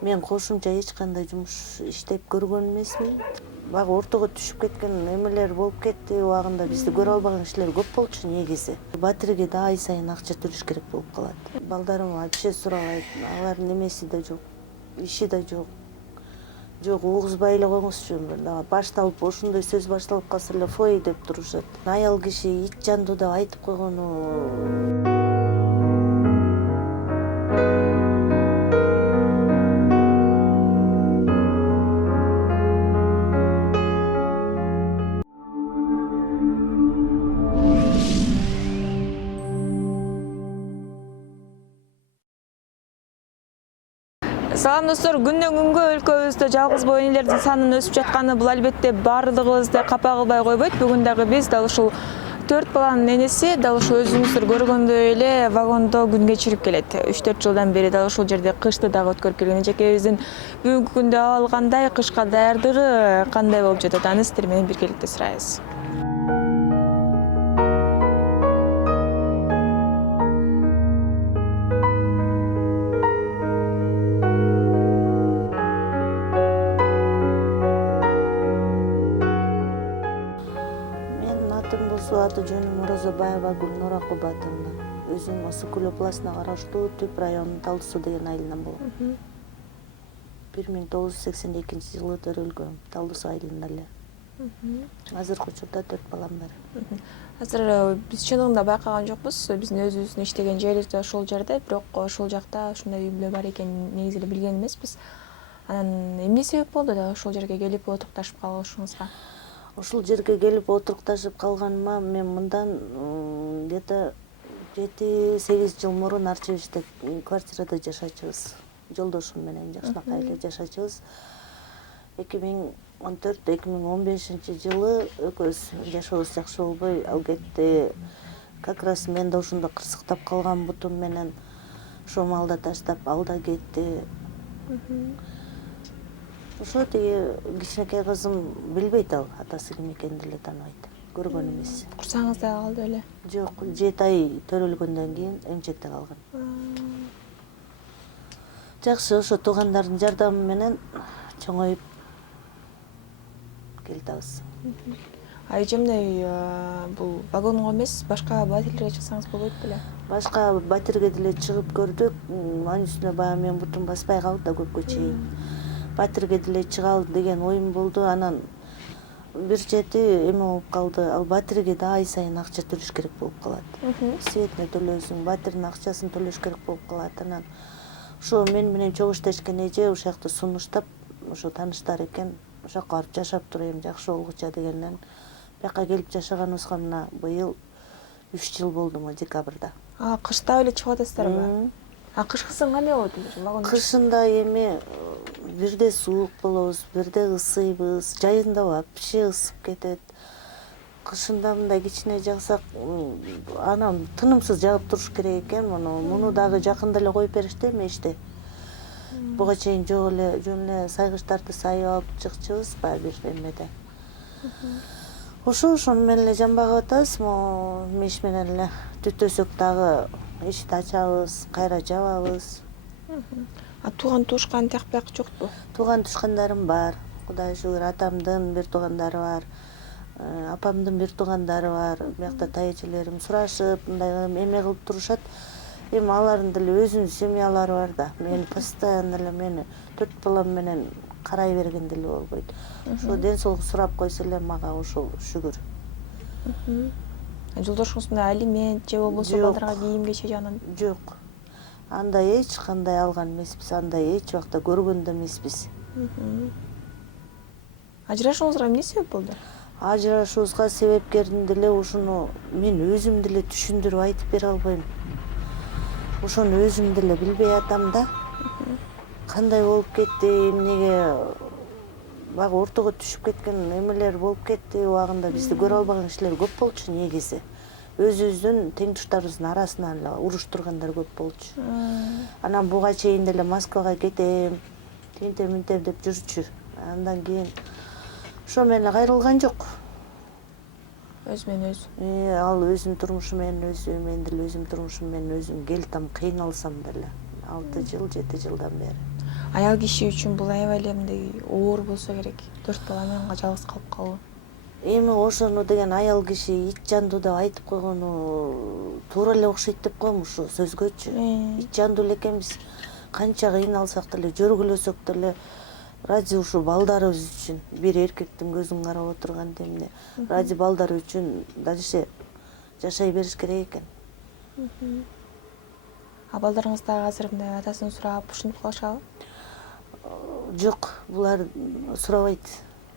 Мен кошумча эч кандай жумуш иштеп көргөн эмесмин. Баягы ортого түшүп кеткен эмелер болуп кетти. Убагында бизди көрө албаган кишилер көп болчу негизи. Батирге да ай сайын акча төлөш керек болуп калат. Балдарым вообще сурабайт. Алардын немеси да жок, иши да жок. Жок, угузбай эле коңузчу. Башталып ошондой сөз башталып калса эле фой деп турушат. Аял киши ит жандуу деп айтып койгону. Салам достор, күндөн күнгө өлкөбүздө жалгыз боо энелердин санынын өсүп жатканы бул албетте баардыгыбызды капа кылбай койбойт. Бүгүн дагы биз дал ушул 4 баланын энеси дал ушул өзүңүздөр көргөндөй эле вагондо күн кечирип келет. 3-4 жылдан бери дал ушул жерде кышты дагы өткөрүп келген. Эжекебиздин бүгүнкү күндө алгандай кышка даярдыгы кандай болуп жатат, аны сиздер менен биргеликте сурайбыз. Аты жөнүм Розобаева Гүлнура Кубатовна. Өзүм Ысык Көл областына караштуу Түп районунун Талды суу деген айылынан болом. 1982 жылы төрөлгөм Талды суу айылында эле. Азыркы учурда 4 балам бар. Азыр биз чыныгында байкаган жокпуз. Биздин өзүбүздүн иштеген жерибиз да ошол жерде, бирок ошол жакта ушундай үй бүлө бар экенин негизи эле билген эмеспиз. Анан эмне себеп болду да ошол жерге келип отурукташып калышыңызга? Ушул жерге келип отурукташып калганыма мен мындан где-то 7-8 жыл мурун Арчебиште квартирада жашачубуз. Жолдошум менен жакшынакай эле жашачубуз. 2014-2015 жылы экөөбүз жашообуз жакшы болбой, ал кетти. Как раз мен да ошондо кырсыктап калган бутум менен ошол малда таштап ал да кетти. Ошо тиги кичинекей кызым билбейт, ал атасы ким экенин деле тааныбайт. Көргөн эмес. Курсагыңызда калды беле? Жок, 7 ай төрөлгөндөн кийин эмчекте калган. Жакшы, ошо туугандардын жардамы менен чоңоюп келатабыз. Эжемдей бул вагонго эмес, башка батирлерге чыксаңыз болбойт беле? Башка батирге деле чыгып көрдүк. Анын үстүнө баягы мен бутум баспай калды да көпкө чейин. Батирге деле чыгалы деген оюм болду. Анан бир чети эме болуп калды. Ал батирге да ай сайын акча төлөш керек болуп калат. Светне төлөсүң, батирдин акчасын төлөш керек болуп калат. Анан ошо мен менен чогуу иштешкен эже ошол жакта сунуштап, ошо тааныштар экен. Ошол жака барып жашап турайм, жакшы болгуча дегенден бияка келип жашаганыбызга мына быйыл 3 жыл болду му декабрда. Кышта эле чыгып атасыздарбы? Кышкысын кандай болот эле? Кышында эми бирде суук болобуз, бирде ысыйбыз. Жайында вообще ысып кетет. Кышында мындай кичине жагсак, анан тынымсыз жагып туруш керек экен. Муну дагы жакында эле коюп беришти мешти. Буга чейин жок эле, жөн эле сайгычтарды сайып алып чыкчубуз баягы бир эмеде. Ошону менен эле жамбагып атабыз. Меш менен эле түтөсөк дагы эшикти ачабыз, кайра жабабыз. Тууган туушкан тияк бияк жокпу? Тууган тушкандарым бар. Кудайга шүгүр, атамдын бир туугандары бар. Апамдын бир туугандары бар. Биякта таэжелерим сурашып, мындай эме кылып турушат. Эми алардын деле өзүнүн семьялары бар да. Мени постоянно эле мени 4 балам менен карай берген деле болбойт. Ошо ден соолук сурап койсо эле мага ошол шүгүр. Жолдошуңуз мындай алимент же болбосо балдарга кийим кече жагынан? Жок. Андай эч кандай алган эмеспиз, андай эч убакта көргөн да эмеспиз. Ажырашууңузга эмне себеп болду? Ажырашуубузга себепкерин деле ушуну мен өзүм деле түшүндүрүп айтып бере албайм. Ошону өзүм деле билбей атам да. Кандай болуп кетти, эмнеге баягы ортого түшүп кеткен эмелер болуп кетти. Убагында бизди көрө албаган кишилер көп болчу негизи. Өзүбүздүн теңтуштарыбыздын арасынан эле уруштургандар көп болчу. Анан буга чейин деле Москвага кетем, тинтем деп жүрчү. Андан кийин ошо менен кайрылган жок. Өз менен өзү. Ал өзүнүн турмушу менен өзү, мен деле өзүмдүн турмушум менен өзүм келатам, кыйналсам деле. 6 жыл, 7 жылдан бери. аял киши үчүн бул аябай эле мындай оор болсо керек. 4 бала менен жалгыз калып калуу. Эми ошону деген аял киши ит жандуу деп айтып койгону туура эле окшойт деп коем ушу сөзгөчү. Ит жандуу эле экенбиз. Канча кыйналсак деле, жөргүлөсөк деле ради ушу балдарыбыз үчүн бир эркектин көзүн карап отурганда эмне ради балдары үчүн дальше жашай бериш керек экен. А балдарыңыз дагы азыр мындай атасын сурап ушинтип калышабы? Жок, булар сурабайт.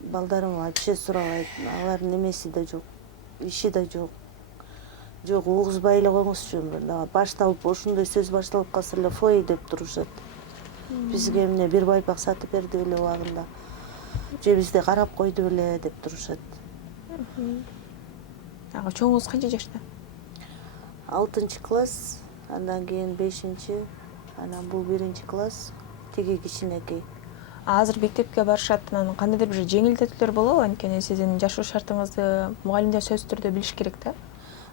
Балдарым вообще сурабайт. Алардын эмеси да жок, иши да жок. Жок, угузбай эле коңузчу. Башталып, ошондой сөз башталып калса эле фой деп турушат. Бизге эмне бир байпак сатып берди беле убагында. Же бизди карап койду беле деп турушат. Ага, чоңуңуз канча жашта? 6-класс, андан кийин 5-чи, анан бул 1-класс, тиги кичинекей. Азыр мектепке барышат, анан кандайдыр бир жеңилдетүүлөр болобу? Анткени сиздин жашоо шартыңызды мугалимдер сөзсүз түрдө билиш керек да.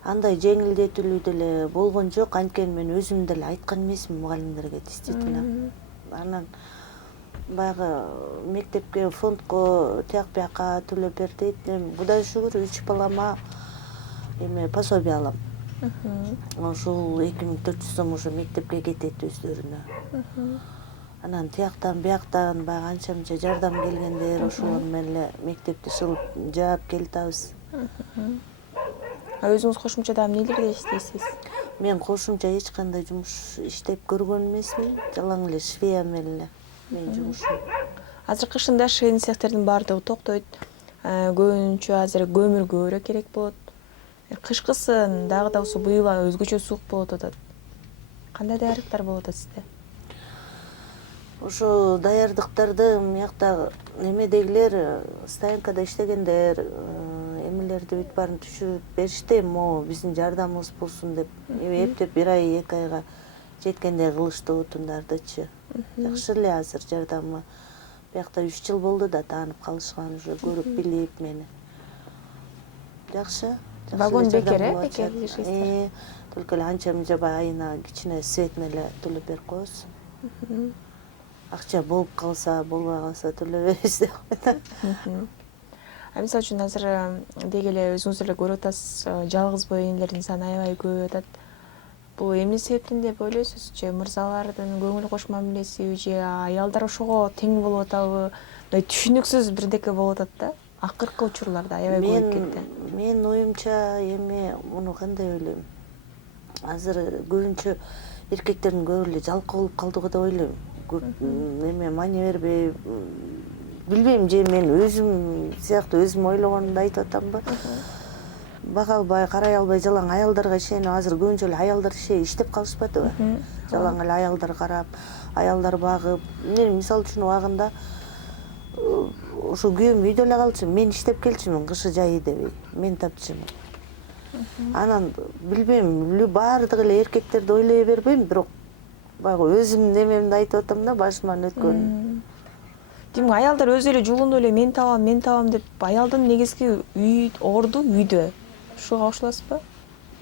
Андай жеңилдетүүлүү деле болгон жок, анткени мен өзүм деле айткан эмесмин мугалимдерге действительно. Анан баягы мектепке фондко тияк бияка төлөп бер дейт. Кудайга шүгүр 3 балама эме пособие алам. Ошол 2400 сом уже мектепке кетет өздөрүнө. Анан тияктан бияктан баягы анча мынча жардам келгендер ошол менен эле мектепти шылып жаап келатабыз. Өзүңүз кошумча дагы эмнелерди иштейсиз? Мен кошумча эч кандай жумуш иштеп көргөн эмесмин. Жалаң эле швея менен эле менин жумушум. Азыр кышында швейный цехтердин баардыгы токтойт. Көбүнчө азыр көмүр көбүрөөк керек болот. Кышкысын дагы да болсо быйыл өзгөчө суук болот атат. Кандай даярдыктар болот сизде? Ошо даярдыктарды мыякта немедегилер стоянкада иштегендер эмелерди бүт баарын түшүрүп беришти. Могу биздин жардамыбыз болсун деп эптеп 1 ай 2 айга жеткендей кылышты отундардычы. Жакшы эле азыр жардамы. Биякта 3 жыл болду да таанып калышкан, уже көрүп билип мени. Жакшы. Вагон бекер, бекер жашайсыздар. Только эле анча мынча айына кичине светин эле төлөп берип коебуз. Акча болуп калса, болбой калса төлөбөйбүз деп коет. Мисалы үчүн азыр деги эле өзүңүз эле көрүп атасыз, жалгыз бой энелердин саны аябай көбөйүп атат. Бул эмне себептен деп ойлойсуз? Же мырзалардын көңүл кош мамилеси, же аялдар ошого тең болуп атабы? Түшүнүксүз бирдеке болуп атат да. Акыркы учурларда аябай көбөйүп кетти. Мен оюмча эми муну кандай ойлойм? Азыр көбүнчө эркектердин көбү эле жалкоо болуп калдыгы деп ойлойм. Эме маани бербей, билбейм, же мен өзүм сыяктуу өзүм ойлогонумду айтып атамбы? Бага албай, карай албай жалаң аялдарга ишенип, азыр көбүнчө эле аялдар иштеп калышпадыбы? Жалаң эле аялдар карап, аялдар багып. Мен мисалы үчүн убагында ошо күйөөм үйдө эле калчу, мен иштеп келчүмүн кышы жайы дебей, мен тапчумун. Анан билбейм, баардык эле эркектерди ойлой бербейм, бирок баягы өзүмдүн немемди айтып атам да, башыман өткөн. Демек аялдар өзү эле жулунуп эле мен табам деп, аялдын негизги орду үйдө. Ушуга кошуласызбы?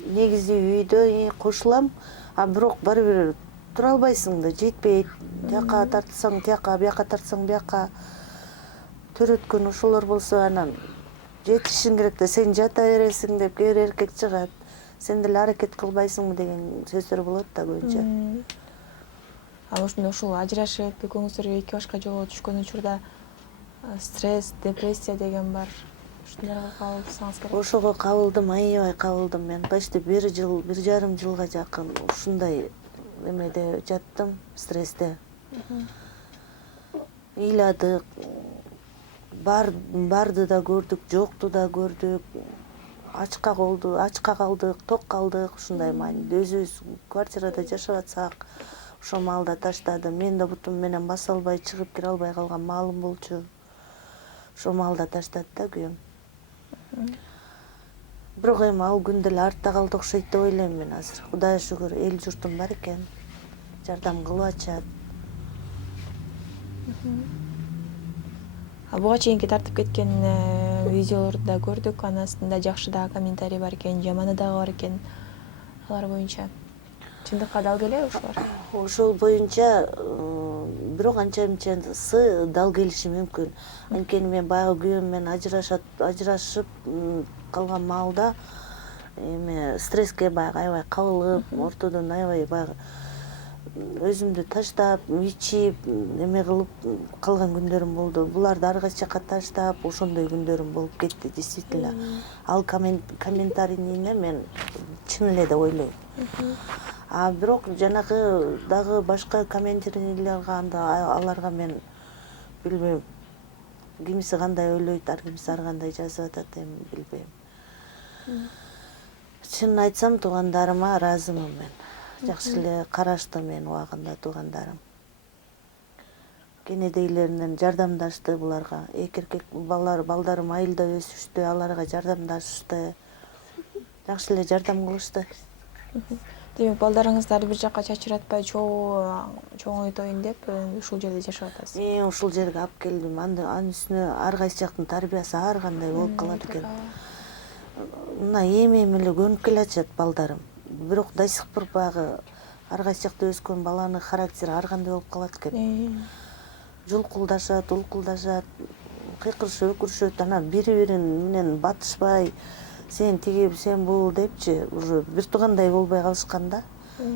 Негизи үйдө кошулам, а бирок баары бир тура албайсың да, жетпейт. Тияка тартсаң тияка, бияка тартсаң бияка. Төрөткөн ошолор болсо анан жетишиң керек да, сен жата бересиң деп кээ бир эркек чыгат. Сен деле аракет кылбайсыңбы деген сөздөр болот да көбүнчө. Ошол ажырашып, экөөңүздөр эки башка жолго түшкөн учурда стресс, депрессия деген бар. Ушундайга кабылсаңыз керек. Ошого кабылдым, аябай кабылдым мен. Почти 1 жыл, 1,5 жылга жакын ушундай эмеде жаттым, стрессте. Ыйладык, барды да көрдүк, жокту да көрдүк. Ачка калдык, ток калдык, ушундай мааниде. Өзүбүз квартирада жашап атсак, ошол маалда таштадым. Мен да бутум менен баса албай, чыгып кире албай калган маалым болчу. Ошол маалда таштады да күйөөм. Бирок эми ал күн деле артта калды окшойт деп ойлойм мен азыр. Кудайга шүгүр, эл журтум бар экен. Жардам кылып атышат. Буга чейинки тартып кеткен видеолорду да көрдүк. Анын астында жакшы да комментарий бар экен, жаманы дагы бар экен. Алар боюнча чындыкка дал келеби ошолор? Ошол боюнча бирок анча мынчасы дал келиши мүмкүн. Анткени мен баягы күйөөм менен ажырашып калган маалда эме стресске баягы аябай кабылып, ортодон аябай баягы өзүмдү таштап, ичип, эме кылып калган күндөрүм болду. Буларды ар кайсы жакка таштап, ошондой күндөрүм болуп кетти, действительно. Ал комментарийни мен чын эле деп ойлойм. А бирок жанагы дагы башка комментарийлерге аларга мен билбейм. Кимиси кандай ойлойт, ар кимиси ар кандай жазып атат, эми билбейм. Чынын айтсам, туугандарыма ыраазымын мен. Жакшы эле карашты мен убагында туугандарым. Кенедейлеринен жардамдашты буларга. Эки эркек балдарым айылда өсүштү, аларга жардамдашышты. Жакшы эле жардам кылышты. Демек балдарыңыздарды бир жакка чачыратпай чоң ойтоюн деп ушул жерде жашап атасыз. Ушул жерге алып келдим. Анын үстүнө ар кайсы жактын тарбиясы ар кандай болуп калат экен. Мына эми эле көнүп келатышат балдарым. Бирок до сих пор баягы ар кайсы жакта өскөн баланын характери ар кандай болуп калат экен. Жулкулдашат, улкулдашат, кыйкырышып өкүрүшөт, анан бири-бирин менен батышпай, сен тиги, сен бул депчи, уже бир туугандай болбой калышканда,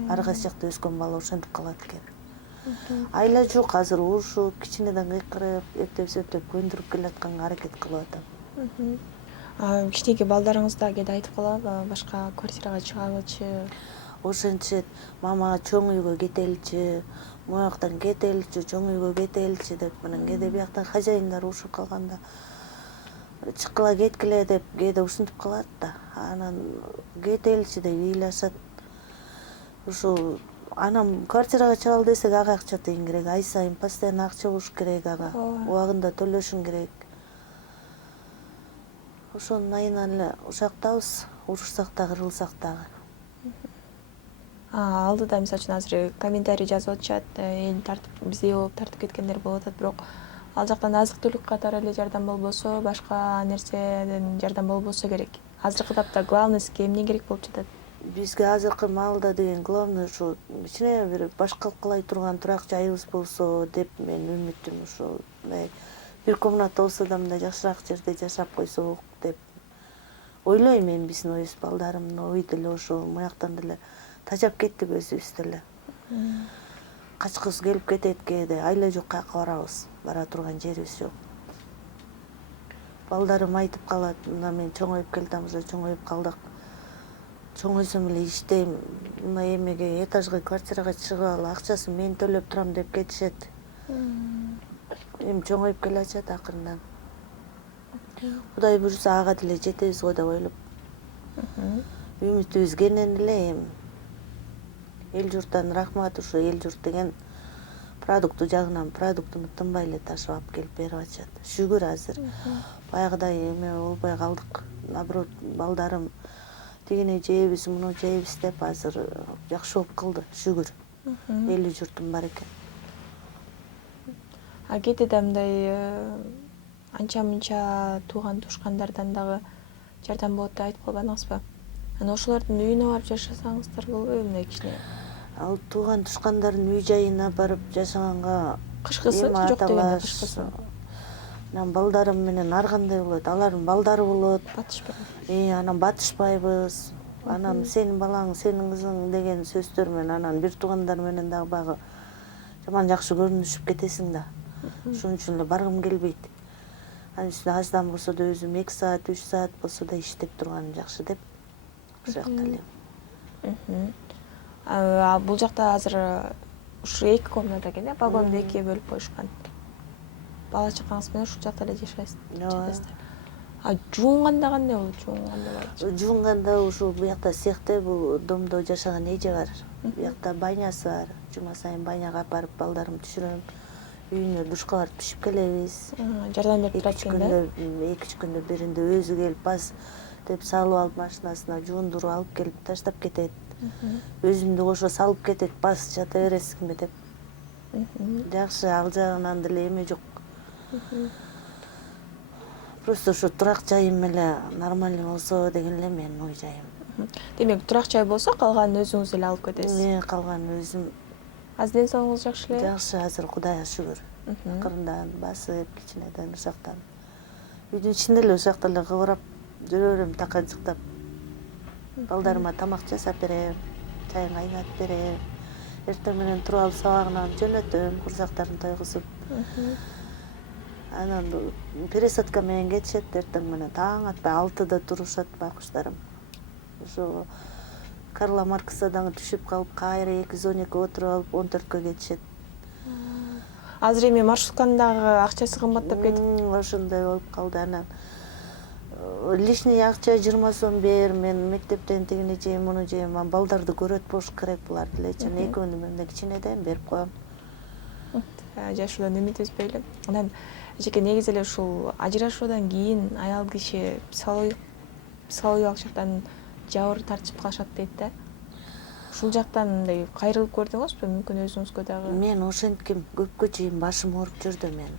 ар кайсы жакта өскөн бала ошентип калат экен. Айла жок, азыр урушуп, кичинеден кыйкырып, эптеп көндүрүп келатканга аракет кылып атам. Кичинекей балдарыңыз да кээде айтып калабы, башка квартирага чыгабычы? Ошентишет, мама чоң үйгө кетеличи, мояктан кетеличи, чоң үйгө кетеличи деп, анан кээде бияктан хозяиндар урушуп калганда чыккыла кеткиле деп кээде ушинтип калат да. Анан кетеличи деп ыйлашат. Ушул анан квартирага чыгалы десек ага акча тыйын керек, ай сайын постоянно акча болуш керек ага. Убагында төлөшүң керек. Ошонун айынан эле ушактабыз, урушсак да, кырылсак дагы. Алдыда мисалы үчүн азыр комментарий жазып атышат, эл биздей болуп тартып кеткендер болуп атат, бирок ал жактан азык-түлүк катары эле жардам болбосо, башка нерседен жардам болбосо керек. Азыркы тапта главныйсы эмне керек болуп жатат? Бизге азыркы маалда деген главный ушу кичине бир баш калкалай турган турак жайыбыз болсо деп мен үмүтүм. Ушул бир комната болсо да мындай жакшыраак жерде жашап койсок деп ойлойм. Мен биздин оюбуз, балдарымдын ою деле ошол. Маяктан деле тажап кеттик өзүбүз деле. Качкыбыз келип кетет кээде, айла жок, каяка барабыз, бара турган жерибиз жок. Балдарым айтып калат, мына мен чоңоюп келатам, уже чоңоюп калдык. Чоңойсом эле иштейм, мына эмеге этажга квартирага чыгалы, акчасын мен төлөп турам деп кетишет. Эми чоңоюп келе атышат акырындан. Кудай буйруса ага деле жетебиз го деп ойлоп. Үмүтүбүз кенен эле эми. Эл журттан рахмат, ушу эл журт деген продукты жагынан продуктуну тынбай эле ташып алып келип берип атышат. Шүгүр азыр баягыдай эме болбой калдык. Наоборот, балдарым тигини жейбиз, муну жейбиз деп азыр жакшы болуп калды, шүгүр. Эли журтум бар экен. Кээде да мындай анча-мынча тууган тушкандардан дагы жардам болот деп айтып калбадыңызбы? Анан ошолордун үйүнө барып жашасаңыздар болбойбу мындай кичине? Ал тууган тушкандардын үй жайына барып жашаганга Кышкысы жок дегенде кышкысы. Анан балдарым менен ар кандай болот, алардын балдары болот. Батышпайбы? Анан батышпайбыз. Анан сенин балаң, сенин кызың деген сөздөр менен анан бир туугандар менен дагы баягы жаман жакшы көрүнүшүп кетесиң да. Ошон үчүн эле баргым келбейт. Анын үстүнө аздан болсо да өзүм 2 саат, 3 саат болсо да иштеп турганым жакшы деп ушул жакта элем. Бул жакта азыр ушу 2 комната экен, балконду 2 бөлүп коюшкан. Бала чакаңыз менен ушул жакта эле жашайсыздар. Жуунганда кандай болот? Жуунганда ушул буякта цехте, бул домдо жашаган эже бар. Буякта банясы бар. Жума сайын баняга алып барып балдарым түшүрөм. Үйүнө душка барып түшүп келебиз. Жардам берип турат экен да? 2-3 күндө биринде өзү келип баз деп салып алып машинасына жуундуруп алып келип таштап кетет. Өзүмдү кошо салып кетет, баз жата бересиңби деп. Жакшы, ал жагынан деле эме жок. Просто ошо турак жайым эле нормальный болсо деген эле менин ой жайым. Демек турак жай болсо калганын өзүңүз эле алып кетесиз? Калганын өзүм. Азыр ден соолугуңуз жакшы эле? Жакшы, азыр Кудайга шүгүр. Акырындан басып, кичинеден ушактан. Үйдүн ичинде эле ушакта эле кыбырап жүрө берем, таканчыктап. Балдарыма тамак жасап берем, чайын кайнатып берем. Эртең менен туруп алып сабагынан жөнөтөм, курсактарын тойгузуп. Анан пересадка менен кетишет, эртең менен таң атпай 6-да турушат байкуштарым. Ошо Карла Марксадан түшүп калып, кайра 212 отуруп алып 14кө кетишет. Азыр эми маршрутканын дагы акчасы кымбаттап кетип. Ошондой болуп калды. Анан лишний акча 20 сом бер, мен мектептен тигини жейм, муну жейм, балдарды көрөт болуш керек булар делечи. Анан экөөнү мен кичинеден берип коем. Жашоодан үмүт үзбөйлү. Анан эжеке негизи эле ушул ажырашуудан кийин аял киши психологиялык жактан жабыр тартышып калышат дейт да. Ушул жактан мындай кайрылып көрдүңүзбү? Мүмкүн өзүңүзгө дагы. Мен ошентким көпкө чейин башым ооруп жүрдү мен.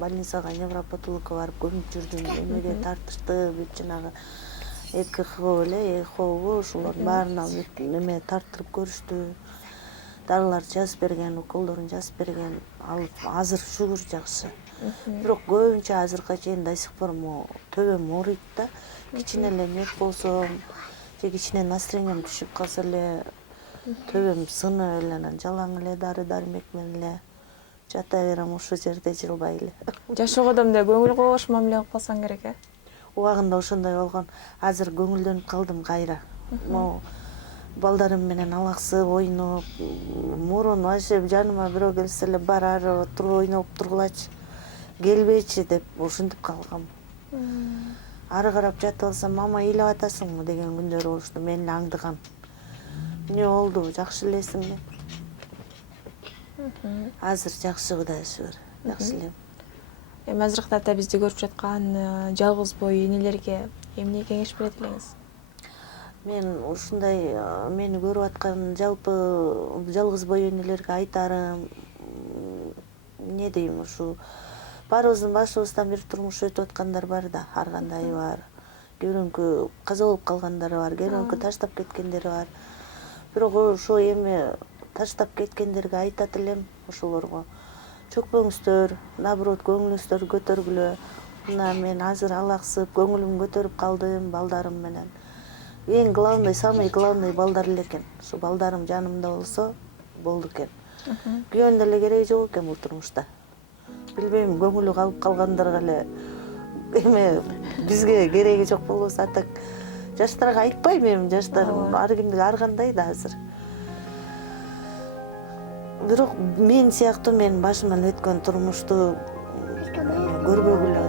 Больницага невропатологко барып көмүп жүрдүм. Эмеге тартышты, бүт жанагы ЭКХ эле, ЭХОбу ошолордун баарына неме тарттырып көрүштү. Дарылар жазып берген, уколдорун жазып берген. Алып азыр шүгүр жакшы. Бирок көбүнчө азыркыга чейин до сих пор төбөм ооруйт да. Кичине эле мек болсом, же кичине настроением түшүп калса эле төбөм сынып эле, анан жалаң эле дары-дармек менен эле жата берем ошол жерде жылбай эле. Жашоого да мындай көңүл кош мамиле кылып калсаң керек, э? Убагында ошондой болгон. Азыр көңүлдөнүп калдым кайра. Могу балдарым менен алаксып, ойноп, мурун вообще жаныма бирөө келсе эле барар, туруп ойноп тургулачы, келбечи деп ушинтип калгам. Ары карап жатып алсам, мама ыйлап атасыңбы деген күндөр болушту, мен эле аңдыгам. Эмне болду, жакшы элесиңби? Азыр жакшы, Кудайга шүгүр, жакшы элем. Эми азыркы бизди көрүп жаткан жалгыз бой энелерге эмне кеңеш берет элеңиз? Мен ушундай мени көрүп аткан жалпы жалгыз бой энелерге айтарым, эмне дейм, ушу баарыбыздын башыбыздан бир турмуш өтүп аткандар бар да, ар кандай бар. Кээ бирөөнүкү каза болуп калгандары бар, кээ бирөөнүкү таштап кеткендери бар. Бирок ошо эми таштап кеткендерге айтат элем, ошолорго чөкпөңүздөр, наоборот көңүлүңүздөрдү көтөргүлө. Мына мен азыр алаксып, көңүлүм көтөрүп калдым балдарым менен. Эң главный, самый главный балдар эле экен. Ушу балдарым жанымда болсо болду экен. Күйөөнүн деле кереги жок экен бул турмушта. Билбейм, көңүлү калып калгандарга эле эме бизге кереги жок болбосо, так жаштарга айтпайм эми, жаштарым ар кимде ар кандай да азыр. Бирок мен сыяктуу мен башыман өткөн турмушту көрбөгүлө